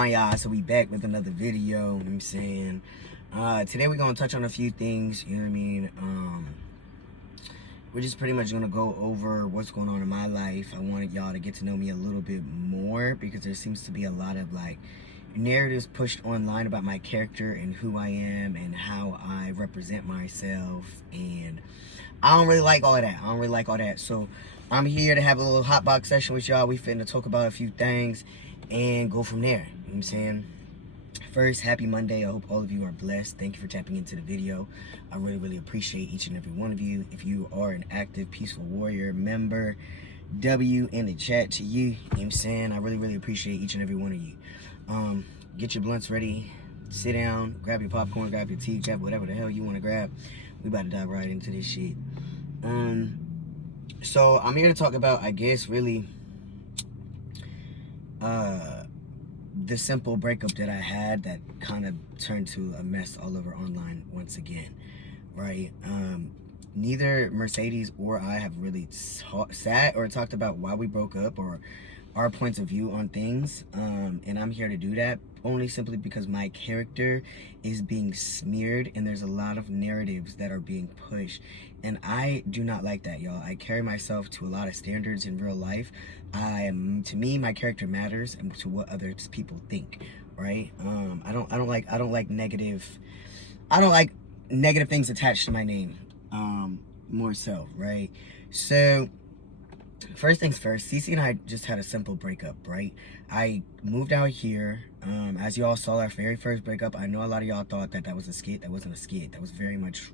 on, y'all? So we back with another video, you know what I'm saying? Today we're gonna touch on a few things, you know what I mean? We're just pretty much gonna go over what's going on in my life. I wanted y'all to get to know me a little bit more because there seems to be a lot of like narratives pushed online about my character and who I am and how I represent myself, and I don't really like all of that. So I'm here to have a little hot box session with y'all. We finna talk about a few things and go from there. You know what I'm saying? First, happy Monday. I hope all of you are blessed. Thank you for tapping into the video. I really appreciate each and every one of you. If you are an active Peaceful Warrior member, W in the chat to you. You know what I'm saying? I really appreciate each and every one of you. Get your blunts ready. Sit down. Grab your popcorn. Grab your tea. Grab whatever the hell you want to grab. We about to dive right into this shit. So I'm here to talk about, I guess, really the simple breakup that I had that kind of turned to a mess all over online once again, right? Neither Mercedes or I have really sat or talked about why we broke up or our points of view on things, and I'm here to do that only simply because my character is being smeared and there's a lot of narratives that are being pushed, and I do not like that, y'all. I carry myself to a lot of standards in real life. To me, my character matters and to what other people think, right? I don't like negative things attached to my name, more so, right? So first things first, Cece and I just had a simple breakup, right? I moved out here. As y'all saw our very first breakup, I know a lot of y'all thought that was a skit. That wasn't a skit. That was very much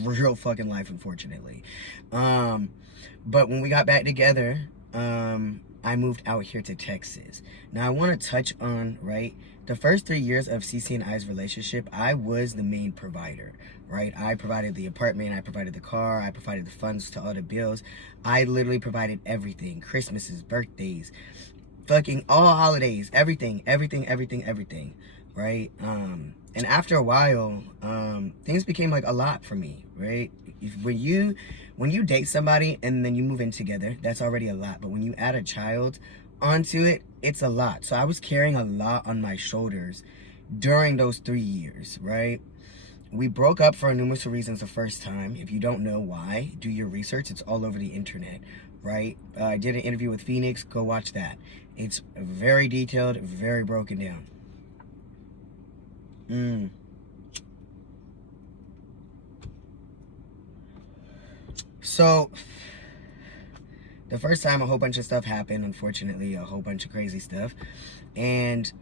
real fucking life, unfortunately. But when we got back together, I moved out here to Texas. Now I want to touch on, right, the first 3 years of Cece and I's relationship, I was the main provider, right? I provided the apartment, I provided the car, I provided the funds to all the bills. I literally provided everything. Christmases, birthdays, fucking all holidays, everything, right? And after a while, things became like a lot for me, right? When you date somebody and then you move in together, that's already a lot. But when you add a child onto it, it's a lot. So I was carrying a lot on my shoulders during those 3 years, right? We broke up for numerous reasons the first time. If you don't know why, do your research. It's all over the internet, right? I did an interview with Phoenix. Go watch that. It's very detailed, very broken down. So the first time, a whole bunch of stuff happened, unfortunately, a whole bunch of crazy stuff. And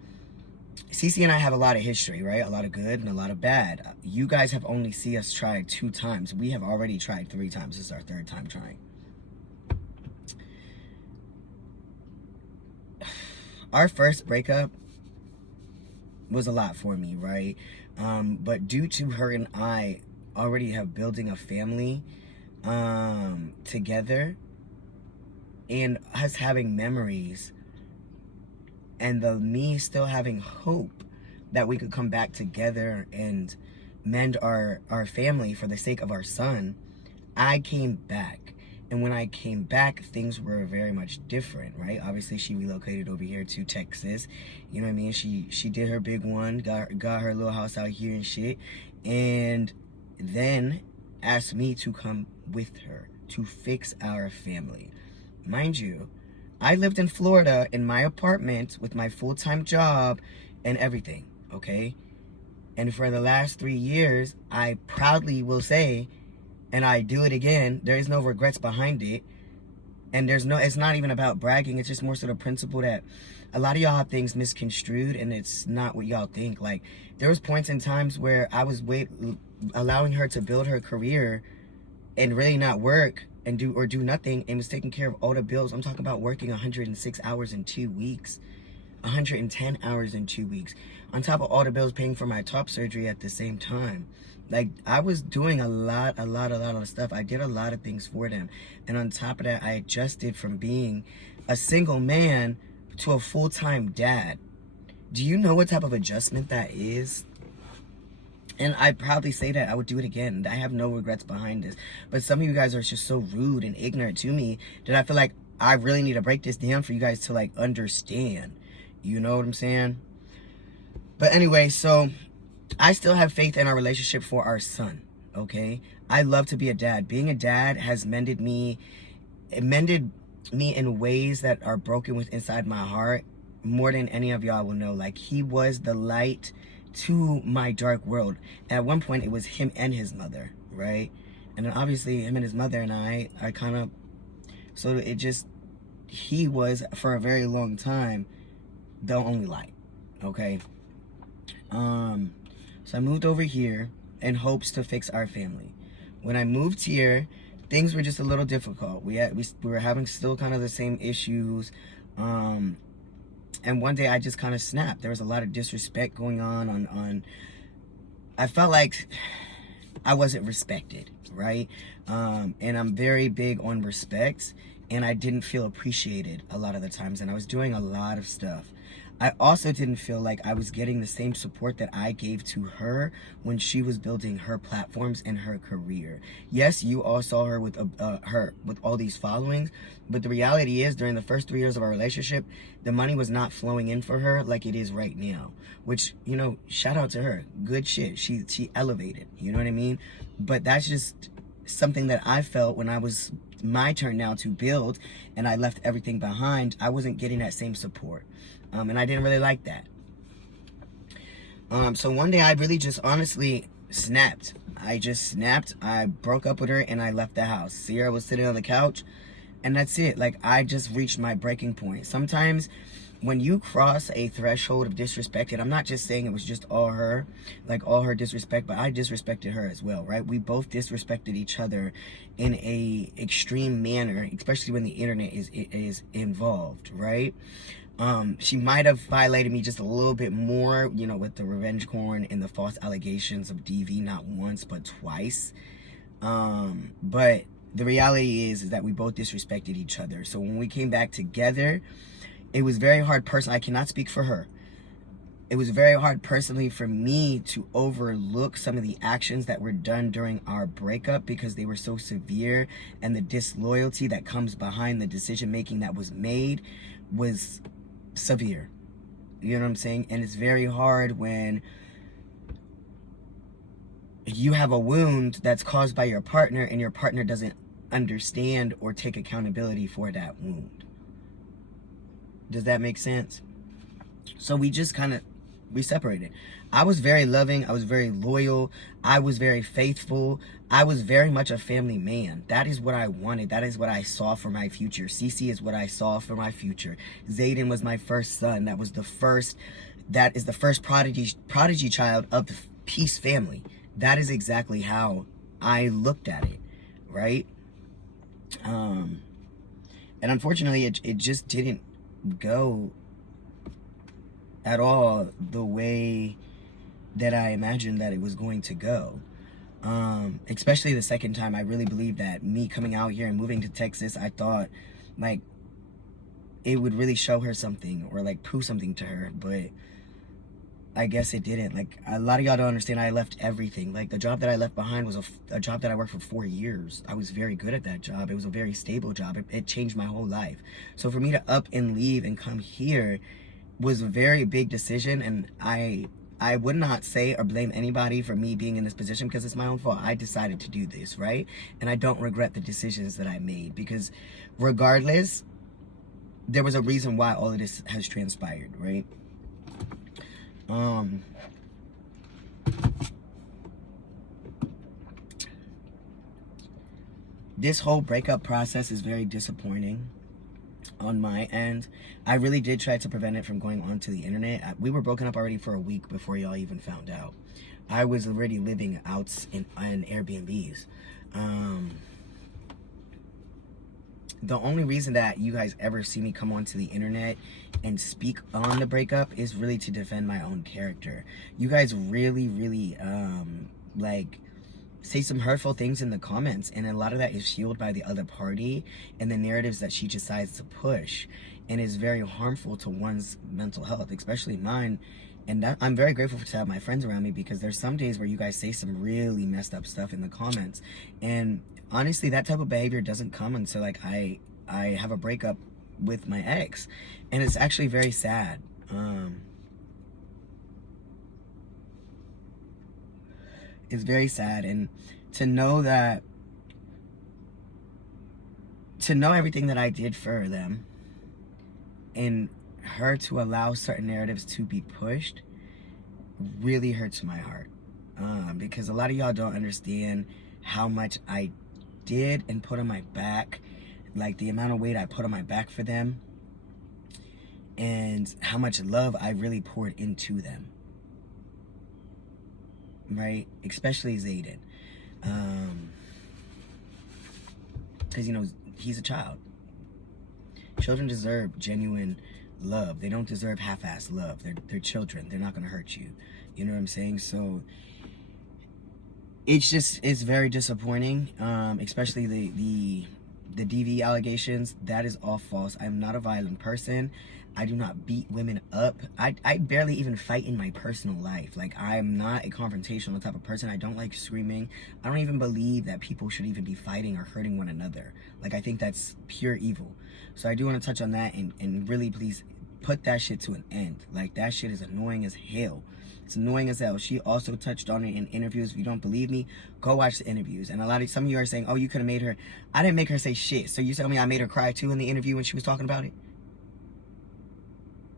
Cece and I have a lot of history, right? A lot of good and a lot of bad. You guys have only seen us try 2 times. We have already tried 3 times. This is our 3rd time trying. Our first breakup was a lot for me, right? But due to her and I already have building a family together and us having memories and me still having hope that we could come back together and mend our family for the sake of our son, I came back. And when I came back, things were very much different, right? Obviously, she relocated over here to Texas. You know what I mean? She did her big one, got her little house out here and shit, and then asked me to come with her to fix our family. Mind you, I lived in Florida in my apartment with my full-time job and everything, okay? And for the last 3 years, I proudly will say, and I do it again, there is no regrets behind it. And it's not even about bragging. It's just more sort of principle that a lot of y'all have things misconstrued and it's not what y'all think. Like, there was points in times where I was allowing her to build her career and really not work and do nothing, and was taking care of all the bills. I'm talking about working 106 hours in 2 weeks, 110 hours in 2 weeks, on top of all the bills, paying for my top surgery at the same time. Like, I was doing a lot of stuff. I did a lot of things for them. And on top of that, I adjusted from being a single man to a full-time dad. Do you know what type of adjustment that is? And I proudly say that I would do it again. I have no regrets behind this. But some of you guys are just so rude and ignorant to me that I feel like I really need to break this down for you guys to like understand. You know what I'm saying? But anyway, so I still have faith in our relationship for our son, okay? I love to be a dad. Being a dad has mended me in ways that are broken with inside my heart more than any of y'all will know. Like, he was the light to my dark world. At one point, it was him and his mother, right? And then obviously him and his mother and I kind of, so it just, he was for a very long time the only light, okay? So I moved over here in hopes to fix our family. When I moved here, things were just a little difficult. We were having still kind of the same issues. And one day I just kind of snapped. There was a lot of disrespect going on. I felt like I wasn't respected, right? And I'm very big on respect, and I didn't feel appreciated a lot of the times, and I was doing a lot of stuff. I also didn't feel like I was getting the same support that I gave to her when she was building her platforms and her career. Yes, you all saw her with all these followings, but the reality is, during the first 3 years of our relationship, the money was not flowing in for her like it is right now. Which, you know, shout out to her. Good shit. She elevated. You know what I mean? But that's just something that I felt when I was my turn now to build, and I left everything behind. I wasn't getting that same support. And I didn't really like that. So one day I really just honestly snapped. I just snapped. I broke up with her and I left the house. Sierra was sitting on the couch, and that's it. Like, I just reached my breaking point. Sometimes when you cross a threshold of disrespect, and I'm not just saying it was just all her, like all her disrespect, but I disrespected her as well, right? We both disrespected each other in a extreme manner, especially when the internet is involved, right? She might have violated me just a little bit more, you know, with the revenge porn and the false allegations of DV, not once, but twice. But the reality is that we both disrespected each other. So when we came back together, it was very hard personally. I cannot speak for her. It was very hard personally for me to overlook some of the actions that were done during our breakup because they were so severe, and the disloyalty that comes behind the decision making that was made was severe. You know what I'm saying? And it's very hard when you have a wound that's caused by your partner and your partner doesn't understand or take accountability for that wound. Does that make sense? So we just we separated. I was very loving. I was very loyal. I was very faithful. I was very much a family man. That is what I wanted. That is what I saw for my future. Cece is what I saw for my future. Zayden was my first son. That is the first prodigy child of the Peace family. That is exactly how I looked at it, right? And unfortunately, it just didn't go at all the way that I imagined that it was going to go. Especially the second time. I really believed that me coming out here and moving to Texas, I thought like it would really show her something or like prove something to her, but I guess it didn't. Like, a lot of y'all don't understand, I left everything. Like, the job that I left behind was a job that I worked for 4 years. I was very good at that job. It was a very stable job. It changed my whole life. So for me to up and leave and come here was a very big decision, and I would not say or blame anybody for me being in this position because it's my own fault. I decided to do this, right? And I don't regret the decisions that I made because regardless, there was a reason why all of this has transpired, right? This whole breakup process is very disappointing on my end. I really did try to prevent it from going onto the internet. We were broken up already for a week before y'all even found out. I was already living out in Airbnbs. The only reason that you guys ever see me come onto the internet and speak on the breakup is really to defend my own character. You guys really, like, say some hurtful things in the comments, and a lot of that is fueled by the other party and the narratives that she decides to push, and is very harmful to one's mental health, especially mine. And that, I'm very grateful to have my friends around me, because there's some days where you guys say some really messed up stuff in the comments, and honestly, that type of behavior doesn't come until like I have a breakup with my ex, and it's actually very sad. It's very sad. And to know that, to know everything that I did for them, and her to allow certain narratives to be pushed, really hurts my heart. Because a lot of y'all don't understand how much I did and put on my back, like the amount of weight I put on my back for them, and how much love I really poured into them, right? Especially Zayden, because you know, he's a child. Children deserve genuine love. They don't deserve half-assed love. They're children. They're not gonna hurt you. You know what I'm saying? So it's very disappointing, especially the DV allegations. That is all false. I'm not a violent person. I do not beat women up. I barely even fight in my personal life. Like, I'm not a confrontational type of person. I don't like screaming. I don't even believe that people should even be fighting or hurting one another. Like, I think that's pure evil. So I do want to touch on that and really please put that shit to an end. Like, that shit is annoying as hell. It's annoying as hell. She also touched on it in interviews. If you don't believe me, go watch the interviews. And some of you are saying, oh, you could have made her. I didn't make her say shit. So you tell me I made her cry too in the interview when she was talking about it?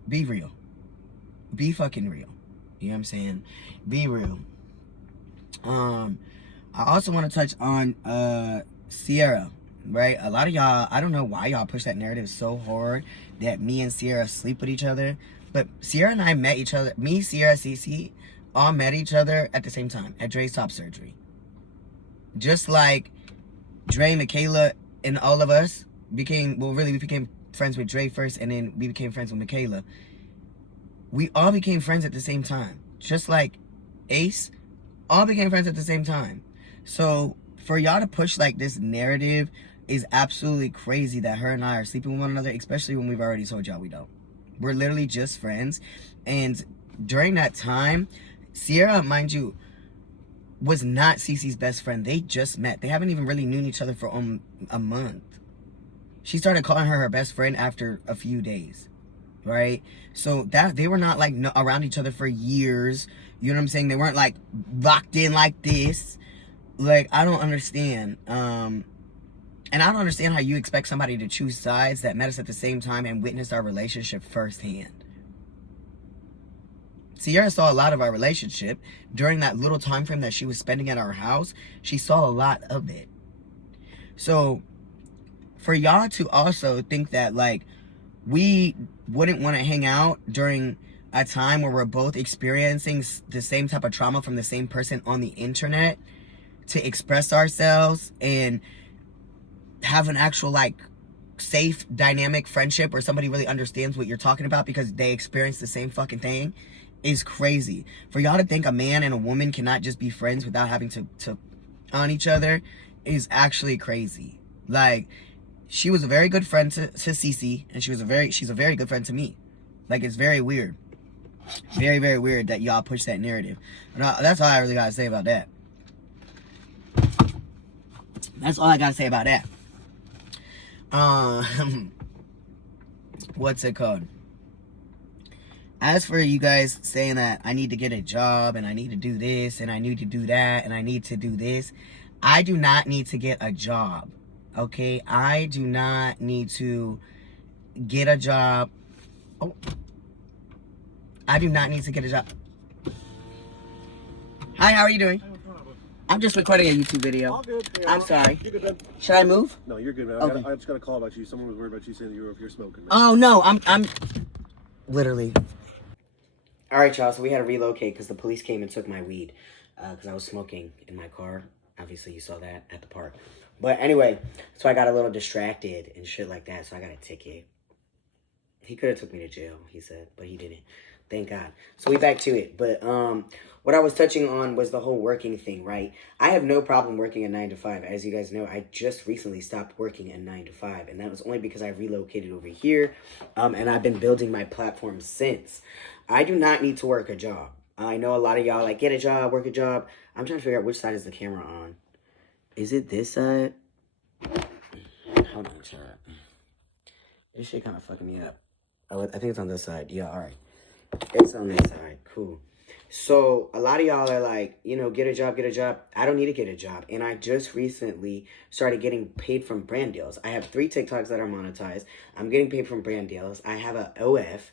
Be real. Be fucking real. You know what I'm saying? Be real. I also want to touch on Sierra, right? A lot of y'all, I don't know why y'all push that narrative so hard that me and Sierra sleep with each other. But Sierra and I met each other. Me, Sierra, Cece, all met each other at the same time at Dre's top surgery. Just like Dre, Michaela, and all of us became, well, really, we became friends with Dre first, and then we became friends with Michaela. We all became friends at the same time. Just like Ace, all became friends at the same time. So for y'all to push like this narrative is absolutely crazy that her and I are sleeping with one another, especially when we've already told y'all we don't. We're literally just friends. And during that time, Sierra, mind you, was not Cece's best friend. They just met. They haven't even really known each other for a month. She started calling her best friend after a few days, right? So that they were not like around each other for years. You know what I'm saying? They weren't like locked in like this. Like, I don't understand. And I don't understand how you expect somebody to choose sides that met us at the same time and witnessed our relationship firsthand. Sierra saw a lot of our relationship during that little time frame that she was spending at our house. She saw a lot of it. So for y'all to also think that like we wouldn't want to hang out during a time where we're both experiencing the same type of trauma from the same person on the internet, to express ourselves and have an actual like safe dynamic friendship where somebody really understands what you're talking about because they experience the same fucking thing, is crazy. For y'all to think a man and a woman cannot just be friends without having to on each other is actually crazy. Like, she was a very good friend to Cece, and she's a very good friend to me. Like, it's very weird. Very, very weird that y'all push that narrative. And that's all I really gotta say about that. That's all I gotta say about that. What's it called? As for you guys saying that I need to get a job and I need to do this and I need to do that and I need to do this, I do not need to get a job. Okay? I do not need to get a job. Oh. I do not need to get a job. Hi, how are you doing? I'm just recording a YouTube video. All good. Yeah, I'm sorry. You good, man? Should I move? No, you're good, man. Okay. I just got a call about you. Someone was worried about you saying that you're smoking, man. Oh, no. I'm literally. All right, y'all. So we had to relocate because the police came and took my weed because I was smoking in my car. Obviously, you saw that at the park. But anyway, so I got a little distracted and shit like that. So I got a ticket. He could have took me to jail, he said, but he didn't. Thank God. So we back to it. But what I was touching on was the whole working thing, right? I have no problem working a 9 to 5. As you guys know, I just recently stopped working a 9 to 5. And that was only because I relocated over here. And I've been building my platform since. I do not need to work a job. I know a lot of y'all like, get a job, work a job. I'm trying to figure out which side is the camera on. Is it this side? Hold on, chat. This shit kind of fucking me up. Oh, I think it's on this side. Yeah, all right. It's on this side. Cool. So a lot of y'all are like, get a job, get a job. I don't need to get a job. And I just recently started getting paid from brand deals. I have 3 TikToks that are monetized. I'm getting paid from brand deals. I have a OF.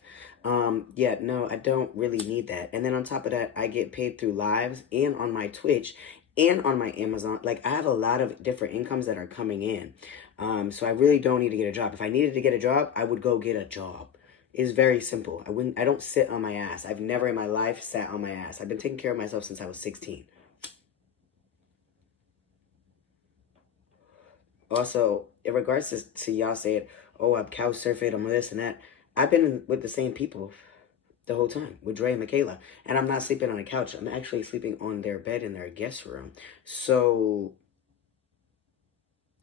Yeah, no, I don't really need that. And then on top of that, I get paid through lives and on my Twitch and on my Amazon. Like, I have a lot of different incomes that are coming in. So I really don't need to get a job. If I needed to get a job, I would go get a job. Is very simple. I don't sit on my ass. I've never in my life sat on my ass. I've been taking care of myself since I was 16. Also, in regards to y'all saying, oh, I'm couch surfing, I'm this and that, I've been with the same people the whole time, with Dre and Michaela. And I'm not sleeping on a couch. I'm actually sleeping on their bed in their guest room. So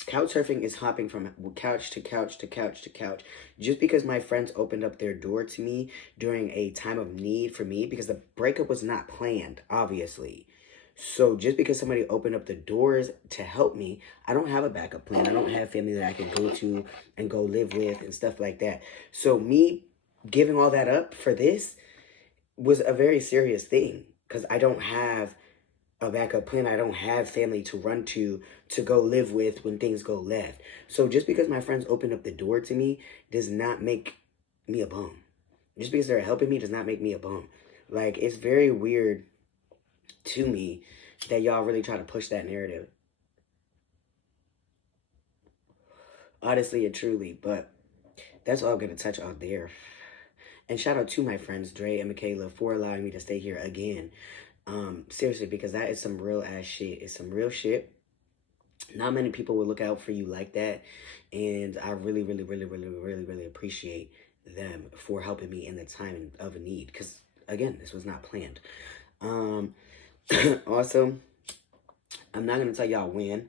couch surfing is hopping from couch to couch to couch to couch. Just because my friends opened up their door to me during a time of need for me, because the breakup was not planned, obviously. So just because somebody opened up the doors to help me, I don't have a backup plan. I don't have family that I can go to and go live with and stuff like that. So me giving all that up for this was a very serious thing, because I don't have a backup plan. I don't have family to run to go live with when things go left. So just because my friends opened up the door to me does not make me a bum. Just because they're helping me does not make me a bum. Like, it's very weird to me that y'all really try to push that narrative. Honestly and truly, but that's all I'm going to touch on there. And shout out to my friends, Dre and Michaela, for allowing me to stay here again. Seriously, because that is some real ass shit. It's some real shit. Not many people will look out for you like that. And I really, really, really, really, really, really appreciate them for helping me in the time of need. Because, again, this was not planned. Also, I'm not going to tell y'all when,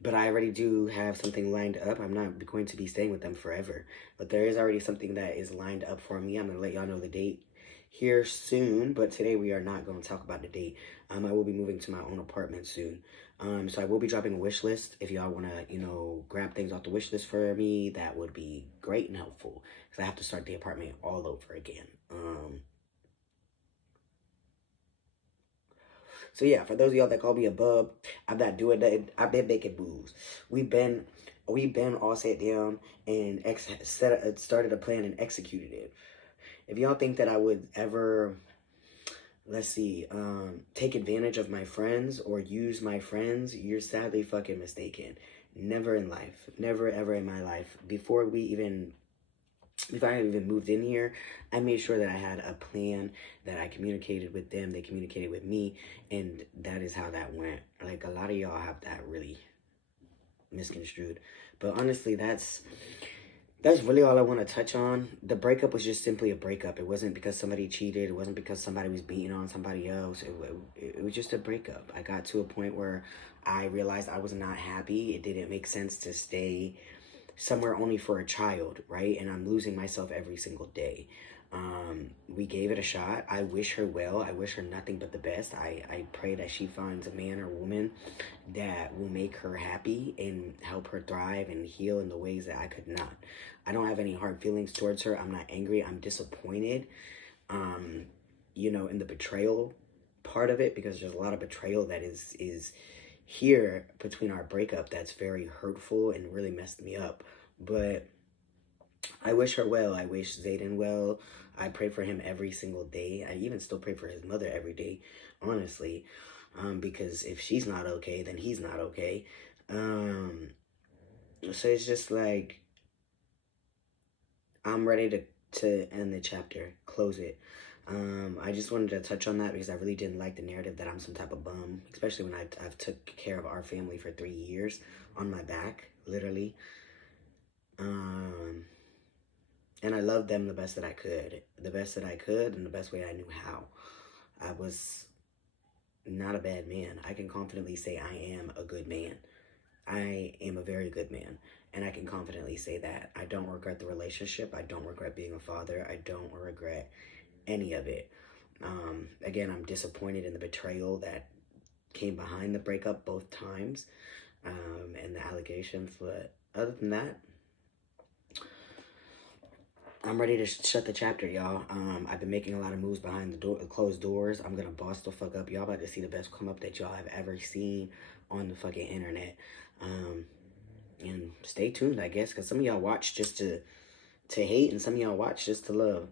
but I already do have something lined up. I'm not going to be staying with them forever. But there is already something that is lined up for me. I'm going to let y'all know the date here soon. But today we are not going to talk about the date. I will be moving to my own apartment soon. So I will be dropping a wish list. If y'all want to, grab things off the wish list for me, that would be great and helpful. Because I have to start the apartment all over again. So yeah, for those of y'all that call me a bub, I'm not doing that. I've been making moves. We've been all sat down and started a plan and executed it. If y'all think that I would ever, let's see, take advantage of my friends or use my friends, you're sadly fucking mistaken. Never in life. Never ever in my life. Before I even moved in here, I made sure that I had a plan, that I communicated with them, they communicated with me, and that is how that went. Like, a lot of y'all have that really misconstrued. But honestly, that's really all I want to touch on. The breakup was just simply a breakup. It wasn't because somebody cheated. It wasn't because somebody was beating on somebody else. It was just a breakup. I got to a point where I realized I was not happy. It didn't make sense to stay somewhere only for a child, right? And I'm losing myself every single day. We gave it a shot. I wish her well. I wish her nothing but the best. I pray that she finds a man or woman that will make her happy and help her thrive and heal in the ways that I could not. I don't have any hard feelings towards her. I'm not angry. I'm disappointed, in the betrayal part of it, because there's a lot of betrayal that is here between our breakup that's very hurtful and really messed me up. But I wish her well. I wish Zayden well. I pray for him every single day. I even still pray for his mother every day, honestly. Because if she's not okay, then he's not okay. So it's just like, I'm ready to end the chapter, close it. I just wanted to touch on that because I really didn't like the narrative that I'm some type of bum, especially when I've took care of our family for 3 years on my back, literally. And I loved them the best that I could, and the best way I knew how. I was not a bad man. I can confidently say I am a good man. I am a very good man, and I can confidently say that. I don't regret the relationship. I don't regret being a father. I don't regret any of it. Again, I'm disappointed in the betrayal that came behind the breakup both times, and the allegations. But other than that, I'm ready to shut the chapter, y'all. I've been making a lot of moves behind the closed doors. I'm gonna boss the fuck up. Y'all about to see the best come up that y'all have ever seen on the fucking internet. And stay tuned, I guess, because some of y'all watch just to hate, and some of y'all watch just to love.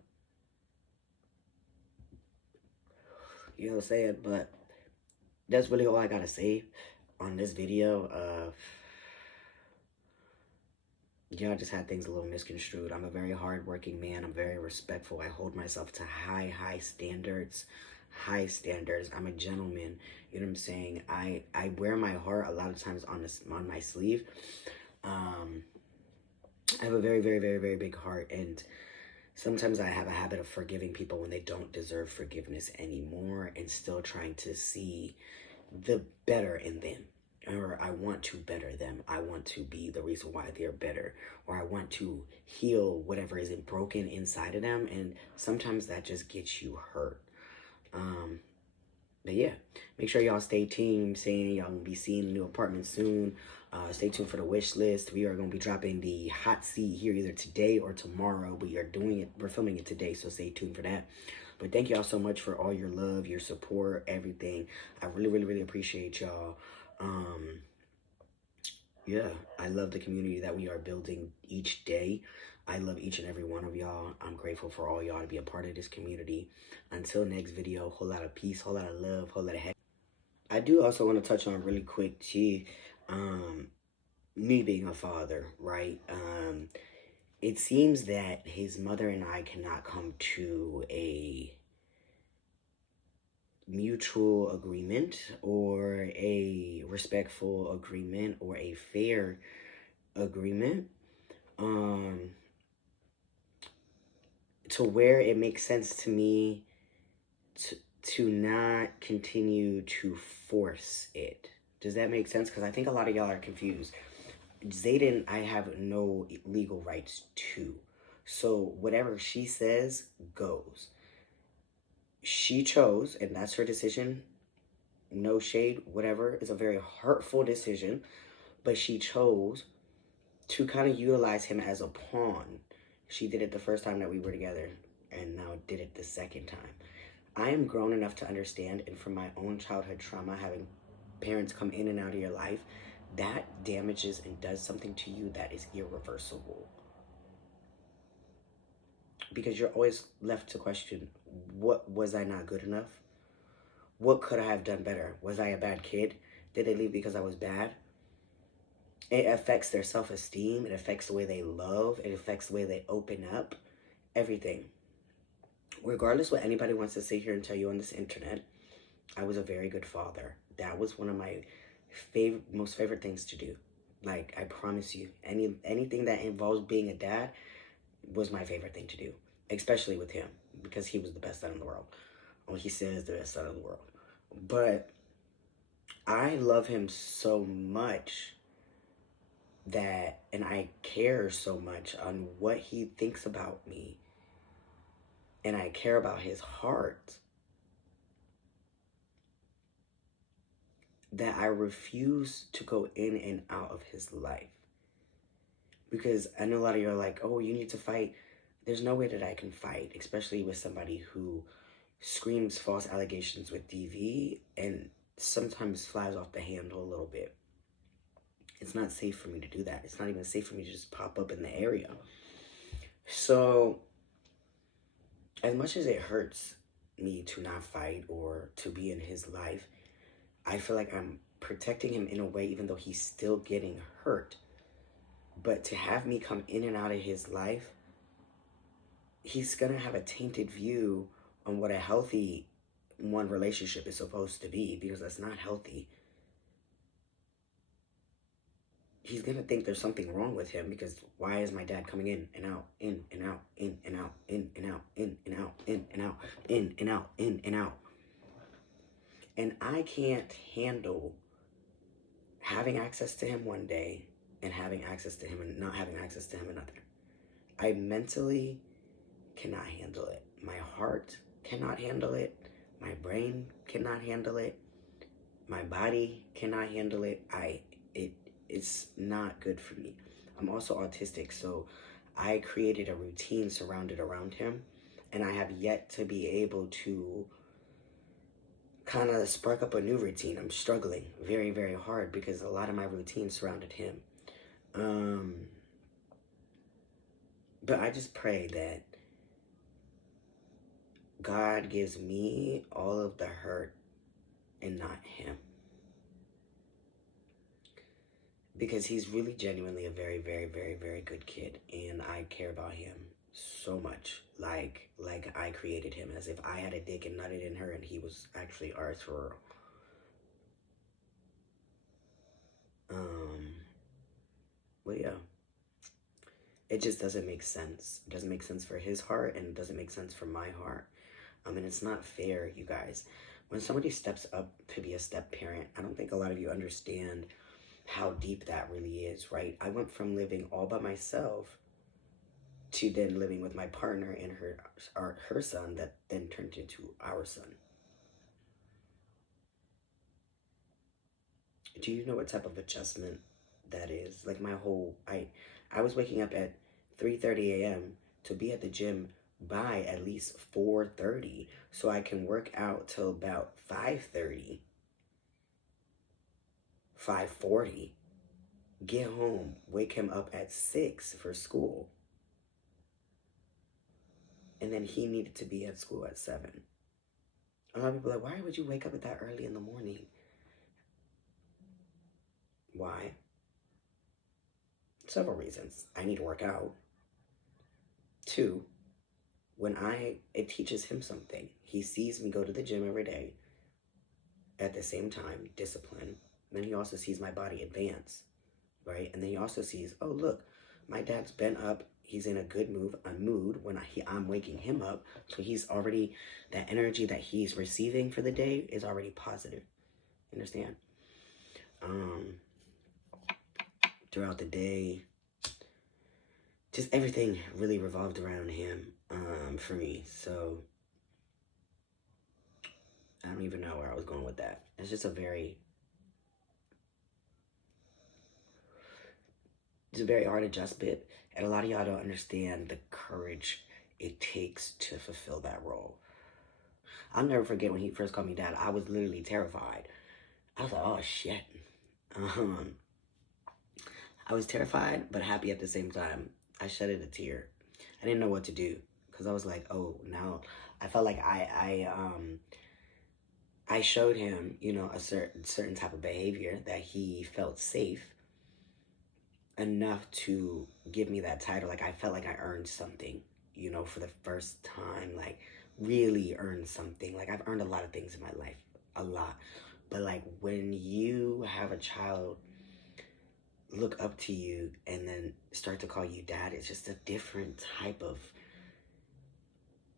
You know what I'm saying? But that's really all I gotta say on this video. Y'all just had things a little misconstrued. I'm a very hardworking man. I'm very respectful. I hold myself to high standards. High standards. I'm a gentleman. You know what I'm saying? I wear my heart a lot of times on my sleeve. I have a very big heart, and sometimes I have a habit of forgiving people when they don't deserve forgiveness anymore, and still trying to see the better in them. Or I want to better them. I want to be the reason why they're better. Or I want to heal whatever is broken inside of them. And sometimes that just gets you hurt. But yeah, make sure y'all stay tuned. Saying y'all gonna be seeing a new apartment soon. Stay tuned for the wish list. We are gonna be dropping the hot seat here either today or tomorrow. We are doing it. We're filming it today, so stay tuned for that. But thank y'all so much for all your love, your support, everything. I really appreciate y'all. Yeah, I love the community that we are building each day. I love each and every one of y'all. I'm grateful for all y'all to be a part of this community. Until next video, whole lot of peace, whole lot of love, whole lot of happiness. I do also want to touch on really quick too, me being a father, right? It seems that his mother and I cannot come to a mutual agreement or a respectful agreement or a fair agreement, to where it makes sense to me to not continue to force it. Does that make sense? Because I think a lot of y'all are confused. Zayden, I have no legal rights to. So whatever she says goes. She chose, and that's her decision. No shade, whatever. It's a very hurtful decision. But she chose to kind of utilize him as a pawn. She did it the first time that we were together, and now did it the second time. I am grown enough to understand, and from my own childhood trauma, having parents come in and out of your life, that damages and does something to you that is irreversible. Because you're always left to question, what was I not good enough? What could I have done better? Was I a bad kid? Did they leave because I was bad? It affects their self-esteem. It affects the way they love. It affects the way they open up. Everything. Regardless what anybody wants to sit here and tell you on this internet, I was a very good father. That was one of my most favorite things to do. Like, I promise you, anything that involves being a dad was my favorite thing to do. Especially with him, because he was the best son in the world. Well, he says the best son in the world. But I love him so much that, and I care so much on what he thinks about me, and I care about his heart, that I refuse to go in and out of his life. Because I know a lot of you are like, oh, you need to fight. There's no way that I can fight, especially with somebody who screams false allegations with DV and sometimes flies off the handle a little bit. It's not safe for me to do that. It's not even safe for me to just pop up in the area. So, as much as it hurts me to not fight or to be in his life, I feel like I'm protecting him in a way, even though he's still getting hurt. But to have me come in and out of his life, he's going to have a tainted view on what a healthy one relationship is supposed to be, because that's not healthy. He's going to think there's something wrong with him, because why is my dad coming in and out, in and out, in and out, in and out, in and out, in and out, in and out, in and out. And I can't handle having access to him one day and having access to him and not having access to him another. I mentally cannot handle it. My heart cannot handle it. My brain cannot handle it. My body cannot handle it. It's not good for me. I'm also autistic, so I created a routine surrounded around him, and I have yet to be able to kind of spark up a new routine. I'm struggling very, very hard because a lot of my routine surrounded him. Um, but I just pray that God gives me all of the hurt and not him. Because he's really genuinely a very, very, very, very good kid, and I care about him so much. Like I created him, as if I had a dick and nutted in her and he was actually ours for real. But yeah, it just doesn't make sense. It doesn't make sense for his heart, and it doesn't make sense for my heart. And it's not fair, you guys. When somebody steps up to be a step parent, I don't think a lot of you understand how deep that really is, right? I went from living all by myself to then living with my partner and her son that then turned into our son. Do you know what type of adjustment that is? Like I was waking up at 3:30 a.m. to be at the gym by at least 4:30 so I can work out till about 5:30, 5:40, get home, wake him up at 6 for school. And then he needed to be at school at 7. A lot of people are like, why would you wake up at that early in the morning? Why? Several reasons. I need to work out. 2, it teaches him something. He sees me go to the gym every day. At the same time, discipline. Then he also sees my body advance, right? And then he also sees, oh look, my dad's been up. He's in a good mood when I'm waking him up. So he's already, that energy that he's receiving for the day is already positive. Understand? Throughout the day, just everything really revolved around him for me. So I don't even know where I was going with that. It's just a very hard adjustment, and a lot of y'all don't understand the courage it takes to fulfill that role. I'll never forget when he first called me dad. I was literally terrified. I was like, oh shit. I was terrified but happy at the same time. I shedded a tear. I didn't know what to do because I was like, oh, now I felt like I showed him, a certain type of behavior that he felt safe enough to give me that title. Like I felt like I earned something, for the first time, like really earned something. Like I've earned a lot of things in my life, a lot. But like when you have a child look up to you and then start to call you dad, it's just a different type of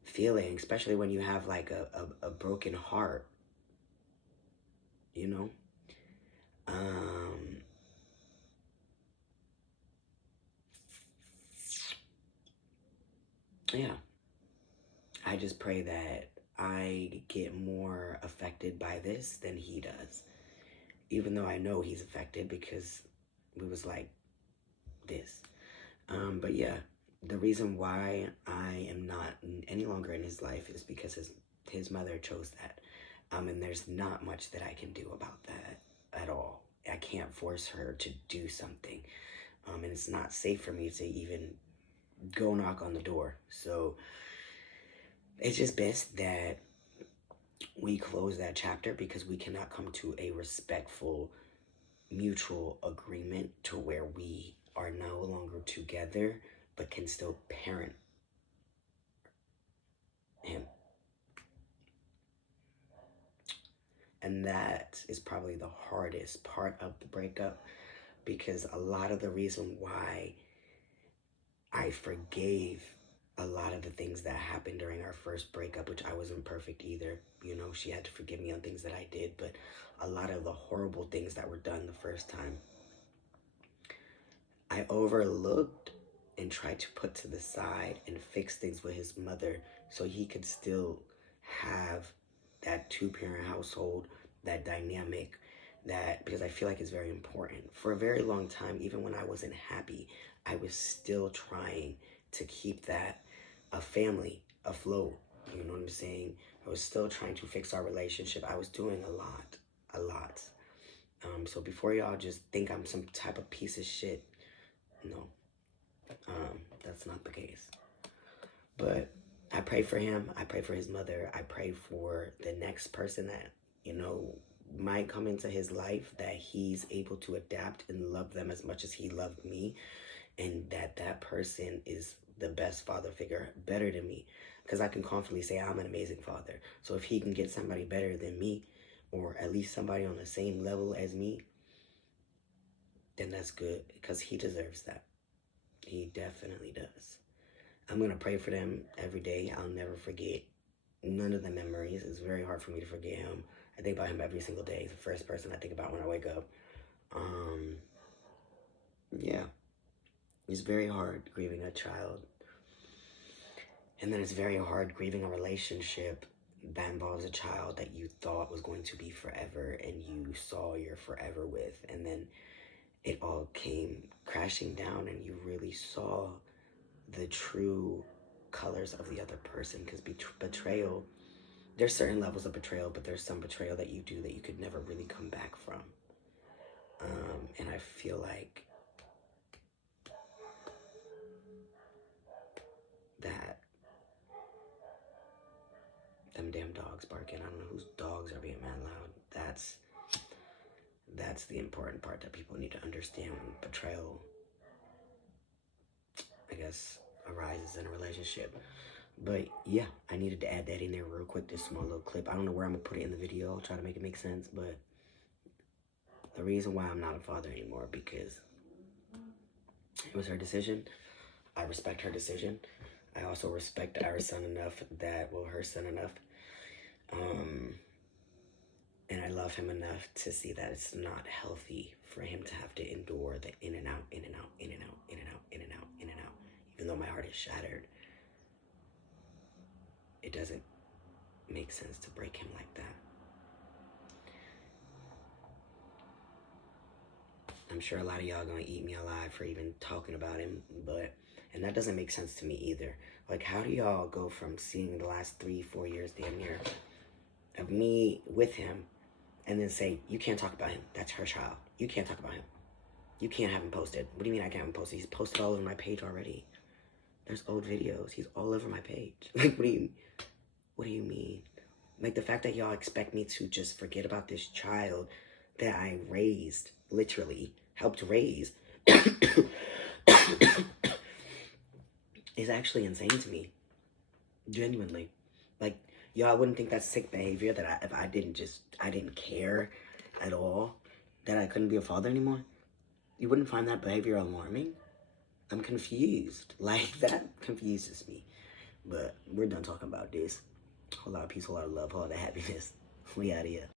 feeling, especially when you have like a broken heart, you know? Yeah. I just pray that I get more affected by this than he does. Even though I know he's affected because we was like this. But yeah, the reason why I am not any longer in his life is because his mother chose that. And there's not much that I can do about that at all. I can't force her to do something. And it's not safe for me to even go knock on the door. So it's just best that we close that chapter because we cannot come to a respectful, mutual agreement to where we are no longer together but can still parent him. And that is probably the hardest part of the breakup, because a lot of the reason why I forgave a lot of the things that happened during our first breakup, which I wasn't perfect either. She had to forgive me on things that I did, but a lot of the horrible things that were done the first time, I overlooked and tried to put to the side and fix things with his mother so he could still have that 2-parent household, that dynamic, because I feel like it's very important. For a very long time, even when I wasn't happy, I was still trying to keep that a family afloat. You know what I'm saying? I was still trying to fix our relationship. I was doing a lot. So before y'all just think I'm some type of piece of shit, no, that's not the case. But I pray for him. I pray for his mother. I pray for the next person that, you know, might come into his life, that he's able to adapt and love them as much as he loved me, and that person is the best father figure, better than me, because I can confidently say I'm an amazing father. So if he can get somebody better than me, or at least somebody on the same level as me, then that's good, because he deserves that. He definitely does. I'm going to pray for them every day. I'll never forget none of the memories. It's very hard for me to forget him. I think about him every single day. He's the first person I think about when I wake up. Yeah. It's very hard grieving a child. And then it's very hard grieving a relationship that involves a child that you thought was going to be forever and you saw your forever with. And then it all came crashing down and you really saw the true colors of the other person. Because betrayal, there's certain levels of betrayal, but there's some betrayal that you do that you could never really come back from. And I feel like that them damn dogs barking. I don't know whose dogs are being mad loud. That's the important part that people need to understand when betrayal, I guess, arises in a relationship. But yeah, I needed to add that in there real quick, this small little clip. I don't know where I'm gonna put it in the video. I'll try to make it make sense, but the reason why I'm not a father anymore, because it was her decision. I respect her decision. I also respect our son enough her son enough. And I love him enough to see that it's not healthy for him to have to endure the in and out, in and out, in and out, in and out, in and out, in and out. Even though my heart is shattered, it doesn't make sense to break him like that. I'm sure a lot of y'all gonna eat me alive for even talking about him, and that doesn't make sense to me either. Like, how do y'all go from seeing the last 3-4 years damn near of me with him and then say, you can't talk about him, that's her child, you can't talk about him, you can't have him posted? What do you mean I can't have him posted? He's posted all over my page already. There's old videos, he's all over my page. Like, what do you mean? Like, the fact that y'all expect me to just forget about this child that I raised, literally helped raise, is actually insane to me. Genuinely. Like, y'all wouldn't think that's sick behavior, that if I didn't care at all, that I couldn't be a father anymore? You wouldn't find that behavior alarming? I'm confused. Like, that confuses me. But we're done talking about this. A whole lot of peace, a lot of love, a lot of happiness. We out of here.